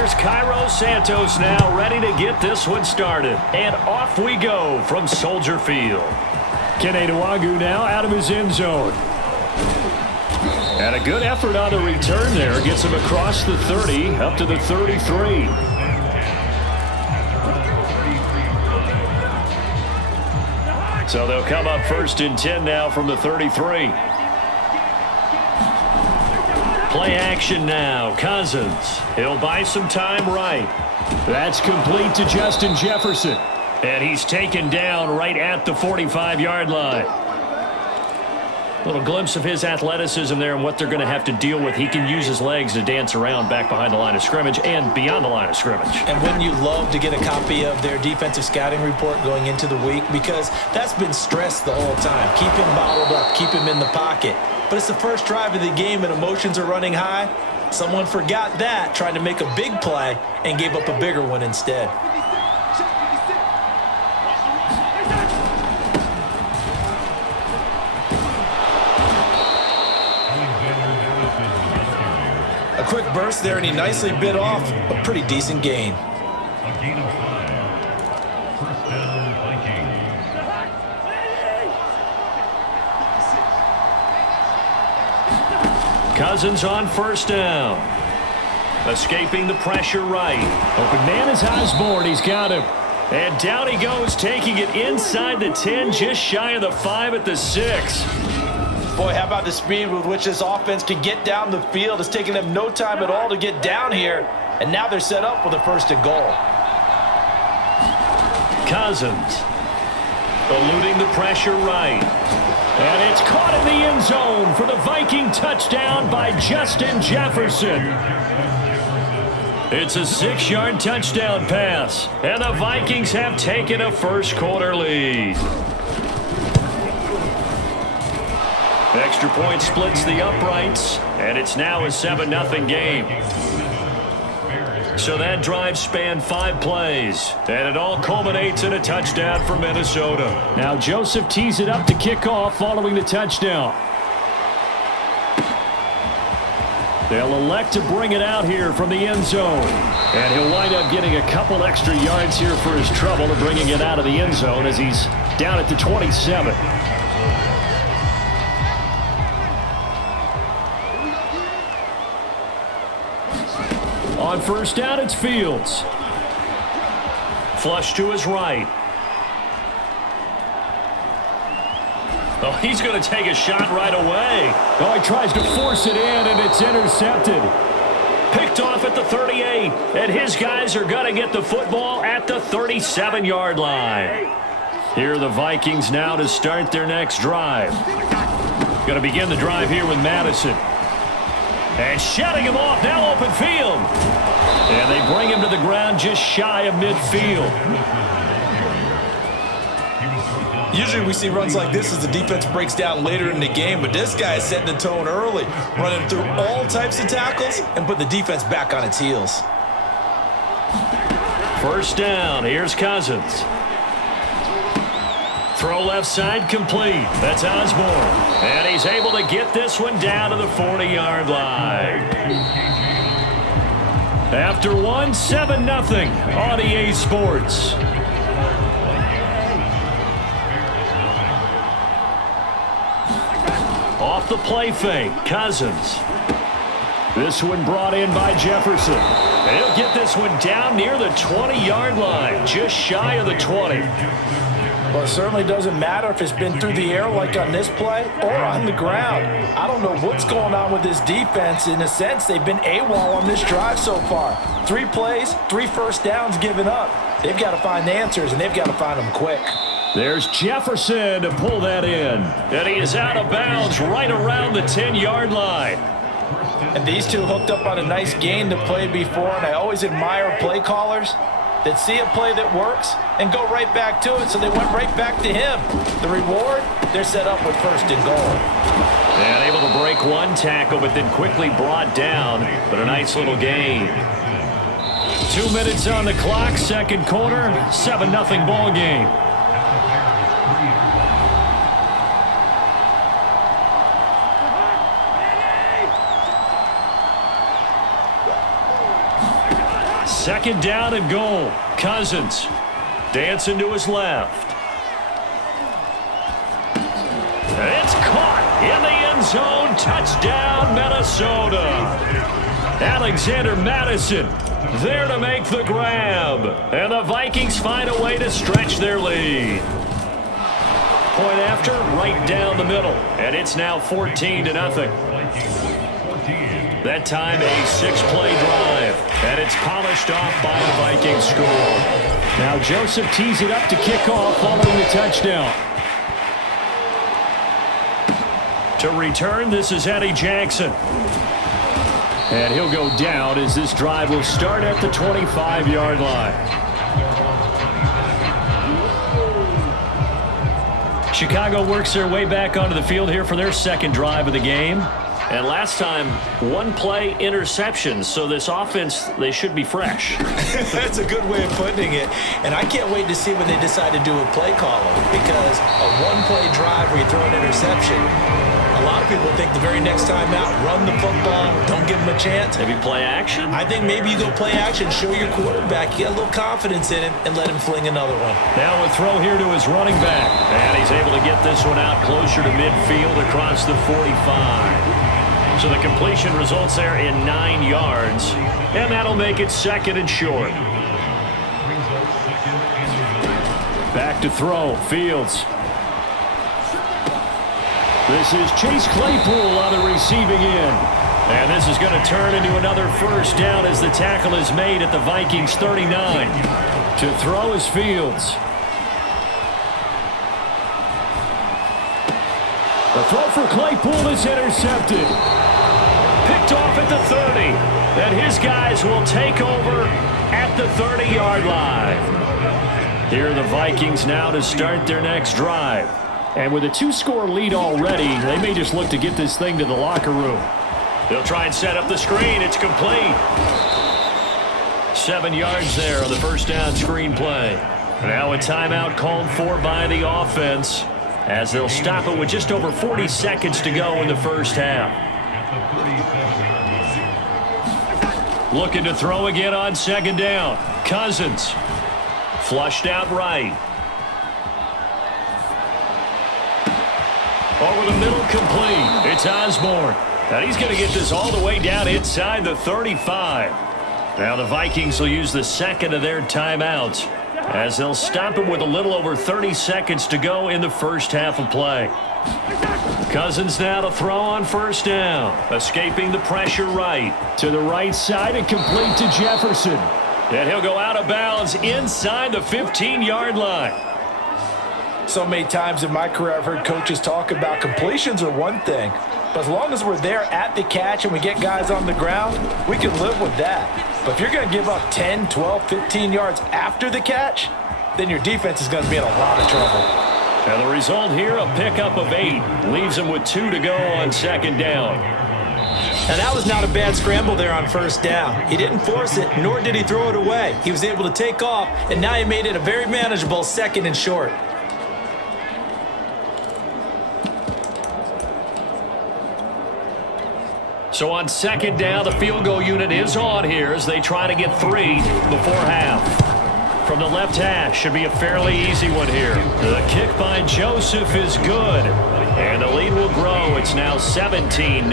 Here's Cairo Santos now ready to get this one started. And off we go from Soldier Field. Kene Nwangwu now out of his end zone. And a good effort on the return there. Gets him across the 30, up to the 33. So they'll come up 1st and 10 now from the 33. Play action now. Cousins. He'll buy some time right. That's complete to Justin Jefferson. And he's taken down right at the 45-yard line. Little glimpse of his athleticism there and what they're going to have to deal with. He can use his legs to dance around back behind the line of scrimmage and beyond the line of scrimmage. And wouldn't you love to get a copy of their defensive scouting report going into the week? Because that's been stressed the whole time. Keep him bottled up. Keep him in the pocket. But it's the first drive of the game and emotions are running high. Someone forgot that, tried to make a big play, and gave up a bigger one instead. A quick burst there, and he nicely bit off a pretty decent gain. A gain of 5. First down, Vikings. Cousins on 1st down. Escaping the pressure right. Open man is Osborne. He's got him. And down he goes, taking it inside the 10, just shy of the 5 at the 6. Boy, how about the speed with which this offense can get down the field? It's taken them no time at all to get down here, and now they're set up with a 1st and goal. Cousins eluding the pressure right. And it's caught in the end zone for the Viking touchdown by Justin Jefferson. It's a 6-yard touchdown pass, and the Vikings have taken a first-quarter lead. Extra point splits the uprights, and it's now a 7-0 game. So that drive spanned 5 plays, and it all culminates in a touchdown for Minnesota. Now Joseph tees it up to kick off following the touchdown. They'll elect to bring it out here from the end zone. And he'll wind up getting a couple extra yards here for his trouble to bringing it out of the end zone as he's down at the 27. On 1st down, it's Fields. Flush to his right. Oh, he's going to take a shot right away. Oh, he tries to force it in, and it's intercepted. Picked off at the 38, and his guys are going to get the football at the 37-yard line. Here are the Vikings now to start their next drive. Going to begin the drive here with Madison. And shutting him off, now open field. And they bring him to the ground just shy of midfield. Usually we see runs like this as the defense breaks down later in the game, but this guy is setting the tone early, running through all types of tackles and put the defense back on its heels. 1st down, here's Cousins. Throw left side complete. That's Osborne. And he's able to get this one down to the 40-yard line. After one, 7-0 on EA Sports. Off the play fake, Cousins. This one brought in by Jefferson. And he'll get this one down near the 20-yard line, just shy of the 20. Well, it certainly doesn't matter if it's been through the air like on this play or on the ground. I don't know what's going on with this defense. In a sense, they've been AWOL on this drive so far. 3 plays, 3 first downs given up. They've got to find answers, and they've got to find them quick. There's Jefferson to pull that in. And he is out of bounds right around the 10-yard line. And these two hooked up on a nice gain to play before, and I always admire play callers that see a play that works and go right back to it, so they went right back to him. The reward, they're set up with 1st and goal. And able to break one tackle, but then quickly brought down, but a nice little gain. 2 minutes on the clock, 2nd quarter, 7-0 ball game. second down and goal. Cousins dancing to his left. It's caught in the end zone. Touchdown, Minnesota. Alexander Madison there to make the grab. And the Vikings find a way to stretch their lead. Point after, right down the middle. And it's now 14-0. That time a 6-play drive. And it's polished off by a Vikings score. Now Joseph tees it up to kick off following the touchdown. To return, this is Eddie Jackson. And he'll go down as this drive will start at the 25-yard line. Chicago works their way back onto the field here for their second drive of the game. And last time, one-play interceptions. So this offense, they should be fresh. That's a good way of putting it. And I can't wait to see what they decide to do with play calling. Because a one-play drive where you throw an interception, a lot of people think the very next time out, run the football, don't give them a chance. Maybe play action? I think maybe you go play action, show your quarterback, you get a little confidence in him, and let him fling another one. Now a throw here to his running back. And he's able to get this one out closer to midfield across the 45. So the completion results there in 9 yards. And that'll make it second and short. Back to throw. Fields. This is Chase Claypool on the receiving end. And this is going to turn into another first down as the tackle is made at the Vikings 39. To throw is Fields. The throw for Claypool is intercepted. Picked off at the 30. And his guys will take over at the 30-yard line. Here are the Vikings now to start their next drive. And with a 2-score lead already, they may just look to get this thing to the locker room. They'll try and set up the screen. It's complete. 7 yards there on the first down screen play. Now a timeout called for by the offense as they'll stop it with just over 40 seconds to go in the first half. Looking to throw again on second down. Cousins. Flushed out right. Over the middle, complete. It's Osborne. And he's going to get this all the way down inside the 35. Now the Vikings will use the second of their timeouts as they'll stop him with a little over 30 seconds to go in the first half of play. Cousins now to throw on first down. Escaping the pressure right. To the right side and complete to Jefferson. And he'll go out of bounds inside the 15-yard line. So many times in my career I've heard coaches talk about completions are one thing, but as long as we're there at the catch and we get guys on the ground, we can live with that. But if you're going to give up 10, 12, 15 yards after the catch, then your defense is going to be in a lot of trouble. And the result here, a pickup of 8. Leaves him with 2 to go on second down. And that was not a bad scramble there on first down. He didn't force it, nor did he throw it away. He was able to take off, and now he made it a very manageable second and short. So on second down, the field goal unit is on here as they try to get 3 before half. From the left hash, should be a fairly easy one here. The kick by Joseph is good. And the lead will grow. It's now 17-0.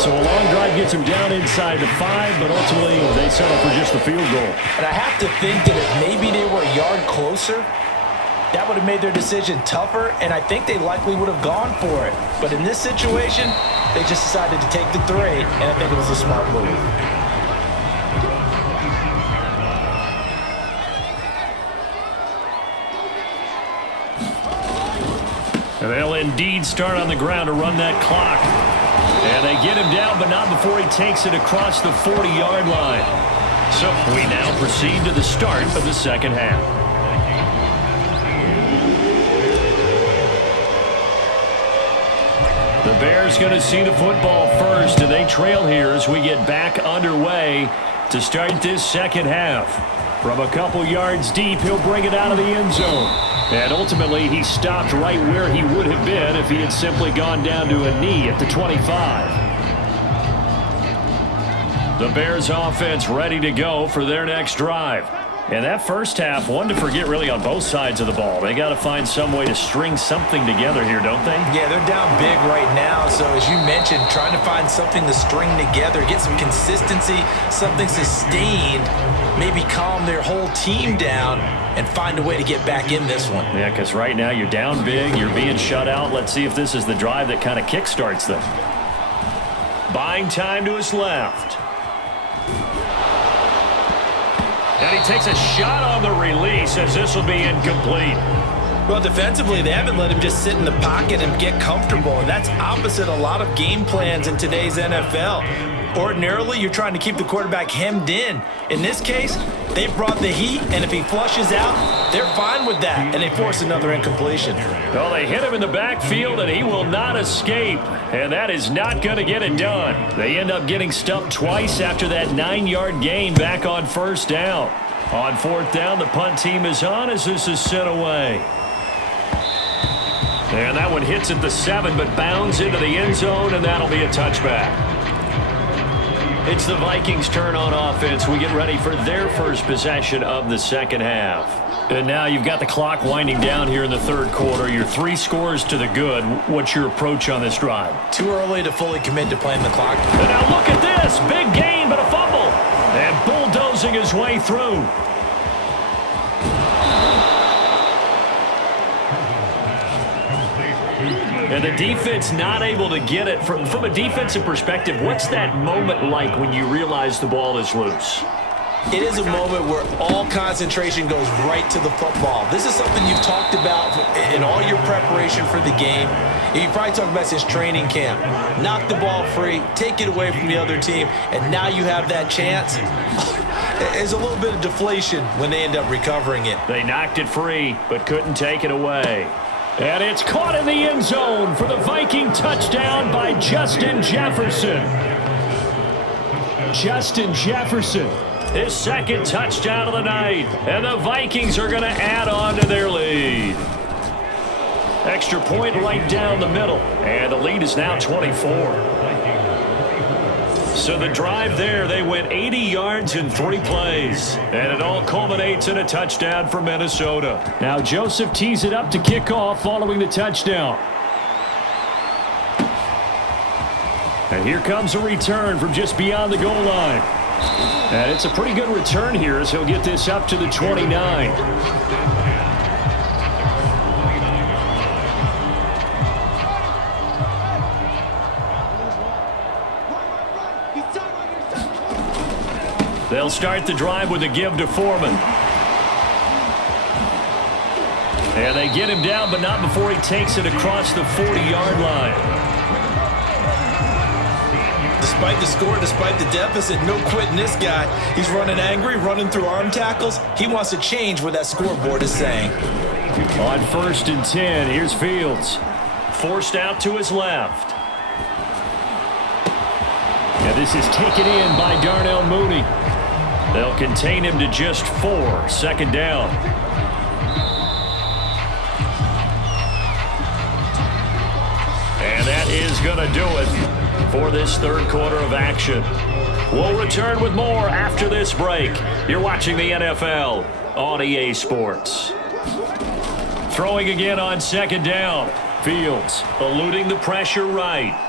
So a long drive gets him down inside the 5, but ultimately they settle for just the field goal. And I have to think that if maybe they were a yard closer, that would have made their decision tougher, and I think they likely would have gone for it. But in this situation, they just decided to take the 3, and I think it was a smart move. And they'll indeed start on the ground to run that clock. And they get him down, but not before he takes it across the 40-yard line. So we now proceed to the start of the second half. The Bears going to see the football first, and they trail here as we get back underway to start this second half. From a couple yards deep, he'll bring it out of the end zone. And ultimately, he stopped right where he would have been if he had simply gone down to a knee at the 25. The Bears offense ready to go for their next drive. And that first half, one to forget really on both sides of the ball. They got to find some way to string something together here, don't they? Yeah, they're down big right now. So as you mentioned, trying to find something to string together, get some consistency, something sustained, maybe calm their whole team down and find a way to get back in this one. Yeah, because right now you're down big, you're being shut out. Let's see if this is the drive that kind of kickstarts them. Buying time to his left. And he takes a shot on the release as this will be incomplete. Well, defensively, they haven't let him just sit in the pocket and get comfortable, and that's opposite a lot of game plans in today's NFL. Ordinarily, you're trying to keep the quarterback hemmed in. In this case, they brought the heat, and if he flushes out, they're fine with that, and they force another incompletion. Well, they hit him in the backfield, and he will not escape, and that is not going to get it done. They end up getting stumped twice after that 9-yard gain back on first down. On fourth down, the punt team is on as this is sent away. And that one hits at the 7, but bounds into the end zone, and that'll be a touchback. It's the Vikings' turn on offense. We get ready for their first possession of the second half. And now you've got the clock winding down here in the third quarter. You're 3 scores to the good. What's your approach on this drive? Too early to fully commit to playing the clock. And now look at this. Big gain, but a fumble. And bulldozing his way through. And the defense not able to get it. From a defensive perspective, what's that moment like when you realize the ball is loose? It is a moment where all concentration goes right to the football. This is something you've talked about in all your preparation for the game. You probably talked about since training camp. Knock the ball free, take it away from the other team, and now you have that chance. There's a little bit of deflation when they end up recovering it. They knocked it free, but couldn't take it away. And it's caught in the end zone for the Viking touchdown by Justin Jefferson. Justin Jefferson, his second touchdown of the night. And the Vikings are going to add on to their lead. Extra point right down the middle. And the lead is now 24. So the drive there, they went 80 yards in 3 plays. And it all culminates in a touchdown for Minnesota. Now Joseph tees it up to kick off following the touchdown. And here comes a return from just beyond the goal line. And it's a pretty good return here as he'll get this up to the 29. They'll start the drive with a give to Foreman. And they get him down, but not before he takes it across the 40-yard line. Despite the score, despite the deficit, no quitting this guy. He's running angry, running through arm tackles. He wants to change what that scoreboard is saying. On 1st and 10, here's Fields. Forced out to his left. And this is taken in by Darnell Mooney. They'll contain him to just 4, second down. And that is going to do it for this third quarter of action. We'll return with more after this break. You're watching the NFL on EA Sports. Throwing again on second down. Fields eluding the pressure right.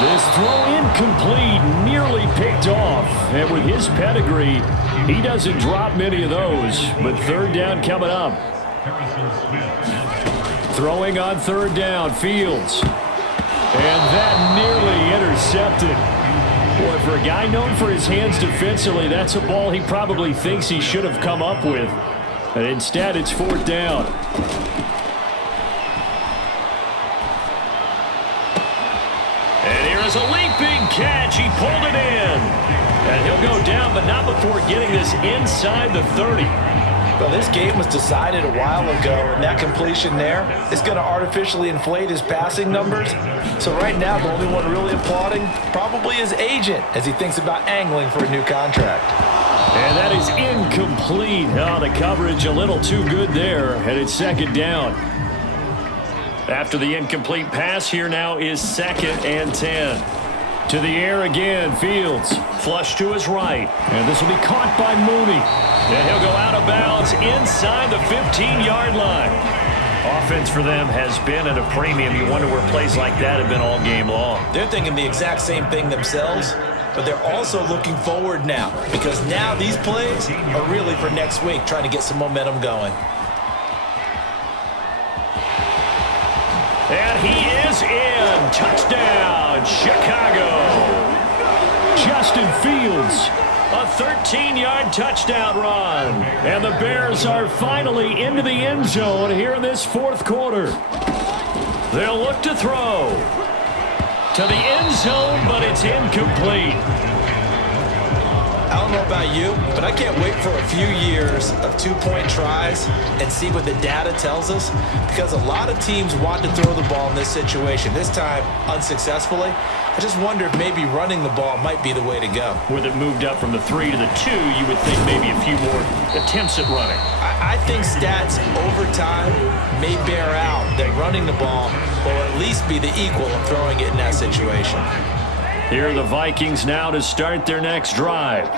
This throw incomplete, nearly picked off. And with his pedigree, he doesn't drop many of those. But third down coming up. Throwing on third down, Fields. And that nearly intercepted. Boy, for a guy known for his hands defensively, that's a ball he probably thinks he should have come up with. And instead, it's fourth down. A leaping catch. He pulled it in. And he'll go down, but not before getting this inside the 30. Well, this game was decided a while ago, and that completion there is going to artificially inflate his passing numbers. So right now, the only one really applauding probably his agent as he thinks about angling for a new contract. And that is incomplete. Oh, the coverage a little too good there, and it's second down. After the incomplete pass, here now is 2nd and 10. To the air again, Fields. Flush to his right. And this will be caught by Mooney. And he'll go out of bounds inside the 15-yard line. Offense for them has been at a premium. You wonder where plays like that have been all game long. They're thinking the exact same thing themselves, but they're also looking forward now because now these plays are really for next week, trying to get some momentum going. And he is in. Touchdown, Chicago. Justin Fields. A 13-yard touchdown run. And the Bears are finally into the end zone here in this fourth quarter. They'll look to throw. To the end zone, but it's incomplete. I don't know about you, but I can't wait for a few years of two-point tries and see what the data tells us, because a lot of teams want to throw the ball in this situation, this time unsuccessfully. I just wonder if maybe running the ball might be the way to go. With it moved up from the 3 to the 2, you would think maybe a few more attempts at running. I think stats over time may bear out that running the ball will at least be the equal of throwing it in that situation. Here are the Vikings now to start their next drive.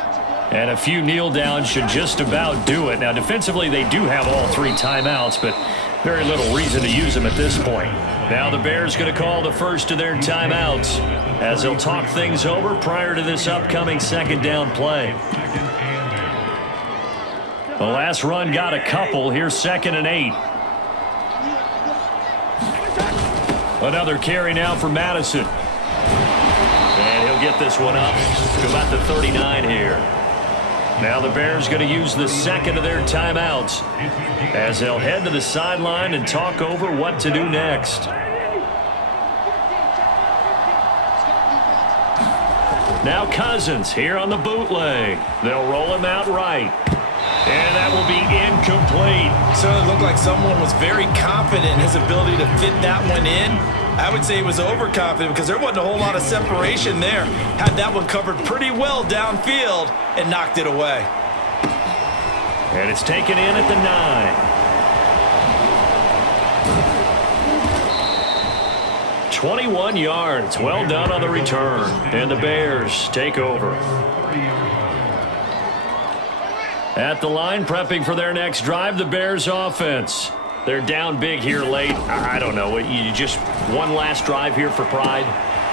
And a few kneel downs should just about do it. Now, defensively, they do have all 3 timeouts, but very little reason to use them at this point. Now the Bears going to call the first of their timeouts as they'll talk things over prior to this upcoming second down play. The last run got a couple. Here's 2nd and 8. Another carry now for Madison. And he'll get this one up to about the 39 here. Now the Bears going to use the second of their timeouts as they'll head to the sideline and talk over what to do next. Now Cousins here on the bootleg. They'll roll him out right. And that will be incomplete. Certainly looked like someone was very confident in his ability to fit that one in. I would say he was overconfident because there wasn't a whole lot of separation there. Had that one covered pretty well downfield and knocked it away. And it's taken in at the 9. 21 yards. Well done on the return. And the Bears take over. At the line, prepping for their next drive, the Bears offense. They're down big here late. I don't know. You just one last drive here for pride?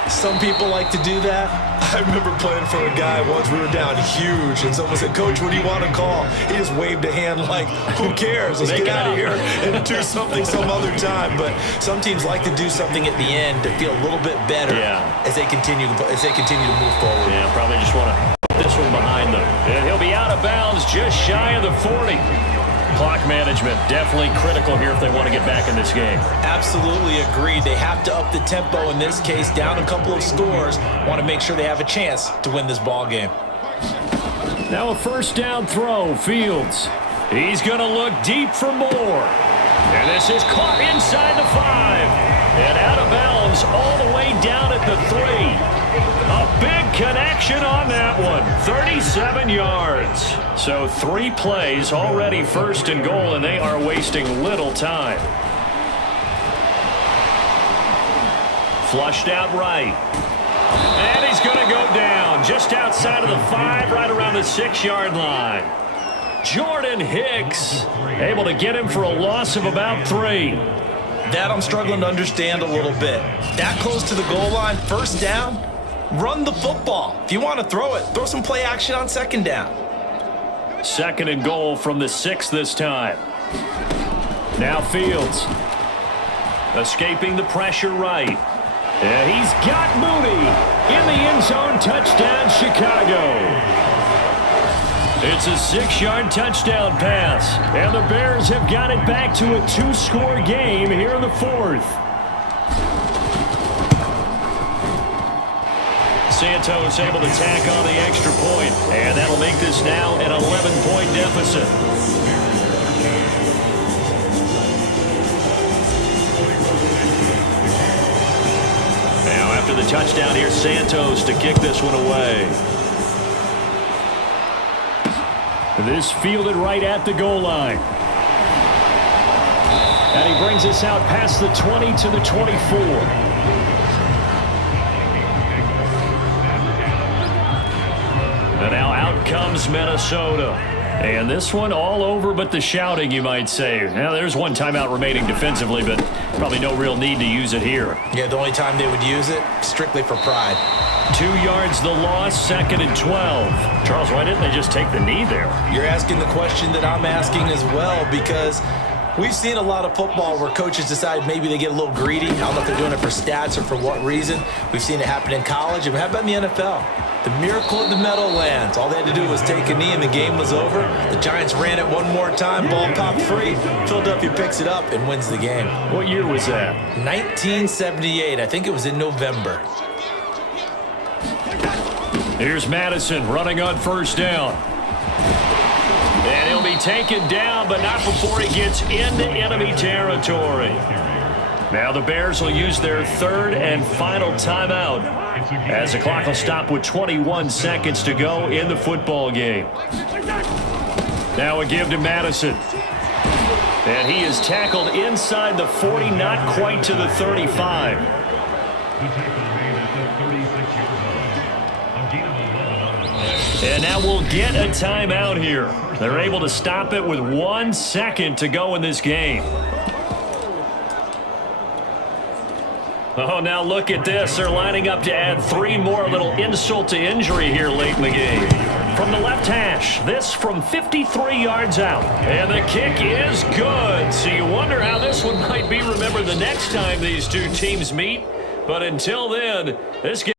Some people like to do that. I remember playing for a guy once. We were down huge, and someone said, "Coach, what do you want to call?" He just waved a hand like, "Who cares? Let's get out of here and do something some other time." But some teams like to do something at the end to feel a little bit better as they continue to move forward. Yeah, probably just want to put this one behind them. And he'll be out of bounds just shy of the 40. Clock management definitely critical here if they want to get back in this game. Absolutely agreed. They have to up the tempo in this case, down a couple of scores. Want to make sure they have a chance to win this ball game. Now a first down throw, Fields. He's going to look deep for more. And this is caught inside the 5. And out of bounds all the way down at the 3. A big connection on that one. 37 yards. So 3 plays already first and goal, and they are wasting little time. Flushed out right. And he's going to go down just outside of the 5, right around the 6-yard line. Jordan Hicks able to get him for a loss of about 3. That I'm struggling to understand a little bit. That close to the goal line, first down, run the football. If you want to throw it, throw some play action on second down. 2nd and goal from the 6 this time. Now Fields. Escaping the pressure right. And he's got Mooney in the end zone. Touchdown, Chicago. It's a 6-yard touchdown pass. And the Bears have got it back to a 2-score game here in the 4th. Santos able to tack on the extra point. And that'll make this now an 11-point deficit. Now after the touchdown, here's Santos to kick this one away. This fielded right at the goal line. And he brings us out past the 20 to the 24. comes Minnesota. And this one all over but the shouting, you might say. Now, there's one timeout remaining defensively, but probably no real need to use it here. Yeah, the only time they would use it, strictly for pride. 2 yards the loss, 2nd and 12. Charles, why didn't they just take the knee there? You're asking the question that I'm asking as well, because we've seen a lot of football where coaches decide maybe they get a little greedy. I don't know if they're doing it for stats or for what reason. We've seen it happen in college, and how about in the NFL? The miracle of the Meadowlands. All they had to do was take a knee and the game was over. The Giants ran it one more time, ball popped free. Philadelphia picks it up and wins the game. What year was that? 1978. I think it was in November. Here's Madison running on first down. And he'll be taken down, but not before he gets into enemy territory. Now the Bears will use their 3rd and final timeout as the clock will stop with 21 seconds to go in the football game. Now a give to Madison. And he is tackled inside the 40, not quite to the 35. And now we'll get a timeout here. They're able to stop it with 1 second to go in this game. Oh, now look at this. They're lining up to add 3 more, a little insult to injury here late in the game. From the left hash, this from 53 yards out. And the kick is good. So you wonder how this one might be remembered the next time these two teams meet. But until then, this game